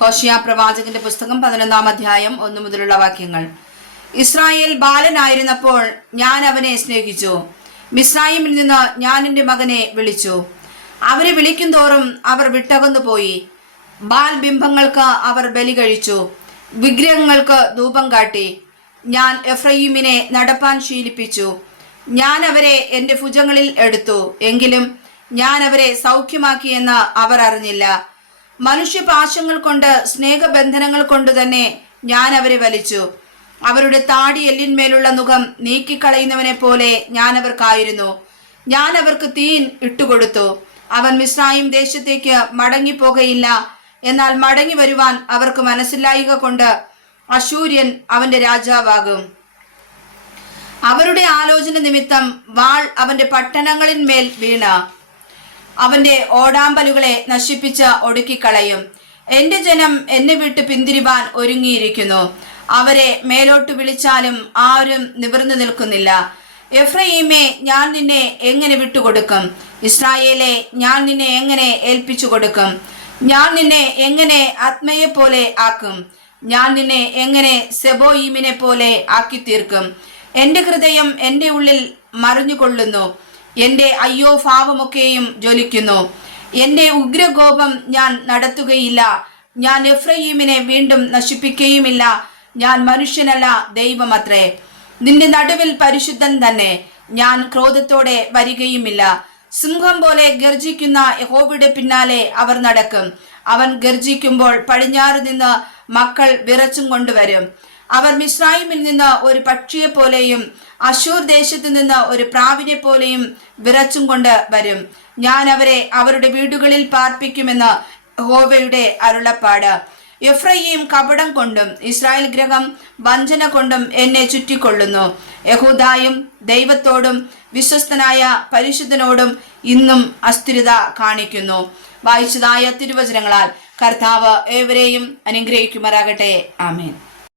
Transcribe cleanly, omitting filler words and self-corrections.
ഹോശിയ പ്രവാചകന്റെ പുസ്തകം 11-ാം അധ്യായം 1 മുതലുള്ള വാക്യങ്ങൾ. ഇസ്രായേൽ ബാലനായിരുന്നപ്പോൾ ഞാൻ അവനെ സ്നേഹിച്ചു. മിസ്രയീമിൽ നിന്ന് ഞാൻ എൻ്റെ മകനെ വിളിച്ചു. അവരെ വിളിക്കും തോറും അവർ വിട്ടകന്നു പോയി. ബാൽ ബിംബങ്ങൾക്ക് അവർ ബലി കഴിച്ചു, വിഗ്രഹങ്ങൾക്ക് ധൂപം കാട്ടി. ഞാൻ എഫ്രയീമിനെ നടപ്പാൻ ശീലിപ്പിച്ചു. ഞാൻ അവരെ എൻ്റെ ഭുജങ്ങളിൽ എടുത്തു, എങ്കിലും ഞാൻ അവരെ സൗഖ്യമാക്കിയെന്ന് അവർ അറിഞ്ഞില്ല. മനുഷ്യപാശങ്ങൾ കൊണ്ട്, സ്നേഹബന്ധനങ്ങൾ കൊണ്ട് തന്നെ ഞാൻ അവരെ വലിച്ചു. അവരുടെ താടി എല്ലിന്മേലുള്ള നുകം നീക്കിക്കളയുന്നവനെ പോലെ ഞാൻ അവർക്കായിരുന്നു. ഞാൻ അവർക്ക് തീൻ ഇട്ടുകൊടുത്തു. അവൻ മിസ്രയീം ദേശത്തേക്ക് മടങ്ങിപ്പോകയില്ല. എന്നാൽ മടങ്ങി വരുവാൻ അവർക്ക് മനസ്സിലായിക കൊണ്ട് അശൂര്യൻ അവന്റെ രാജാവാകും. അവരുടെ ആലോചന നിമിത്തം വാൾ അവന്റെ പട്ടണങ്ങളിന്മേൽ വീണ അവന്റെ ഓടാമ്പലുകളെ നശിപ്പിച്ച് ഒടുക്കിക്കളയും. എന്റെ ജനം എന്നെ വിട്ട് പിന്തിരിവാൻ ഒരുങ്ങിയിരിക്കുന്നു. അവരെ മേലോട്ട് വിളിച്ചാലും ആരും നിവർന്നു നിൽക്കുന്നില്ല. എഫ്രയീമേ, ഞാൻ നിന്നെ എങ്ങനെ വിട്ടുകൊടുക്കും? ഇസ്രായേലെ, ഞാൻ നിന്നെ എങ്ങനെ ഏൽപ്പിച്ചു കൊടുക്കും? ഞാൻ നിന്നെ എങ്ങനെ ആത്മയെ പോലെ ആക്കും? ഞാൻ നിന്നെ എങ്ങനെ സെബോയീമിനെ പോലെ ആക്കി തീർക്കും? എന്റെ ഹൃദയം എന്റെ ഉള്ളിൽ മറിഞ്ഞുകൊള്ളുന്നു. എന്റെ അയ്യോ ഭാവമൊക്കെയും ജ്വലിക്കുന്നു. എന്റെ ഉഗ്രകോപം ഞാൻ നടത്തുകയില്ല. ഞാൻ എഫ്രയീമിനെ വീണ്ടും നശിപ്പിക്കുകയുമില്ല. ഞാൻ മനുഷ്യനല്ല, ദൈവമത്രേ. നിന്റെ നടുവിൽ പരിശുദ്ധൻ തന്നെ. ഞാൻ ക്രോധത്തോടെ വരികയുമില്ല. സിംഹം പോലെ ഗർജിക്കുന്ന യഹോവയുടെ പിന്നാലെ അവർ നടക്കും. അവൻ ഗർജിക്കുമ്പോൾ പടിഞ്ഞാറ് നിന്ന് മക്കൾ വിറച്ചും കൊണ്ടുവരും. അവർ മിസ്രയീമിൽ നിന്ന് ഒരു പക്ഷിയെ പോലെയും അശൂർ ദേശത്ത് നിന്ന് ഒരു പ്രാവിനെ പോലെയും വിറച്ചും കൊണ്ട് വരും. ഞാൻ അവരെ അവരുടെ വീടുകളിൽ പാർപ്പിക്കുമെന്ന് യഹോവയുടെ അരുളപ്പാട്. എഫ്രയീം കപടം കൊണ്ടും ഇസ്രായേൽ ഗൃഹം വഞ്ചന കൊണ്ടും എന്നെ ചുറ്റിക്കൊള്ളുന്നു. യഹൂദായും ദൈവത്തോടും വിശ്വസ്തനായ പരിശുദ്ധനോടും ഇന്നും അസ്ഥിരത കാണിക്കുന്നു. വായിച്ചതായ തിരുവചനങ്ങളാൽ കർത്താവ് ഏവരെയും അനുഗ്രഹിക്കുമാറാകട്ടെ. ആമേൻ.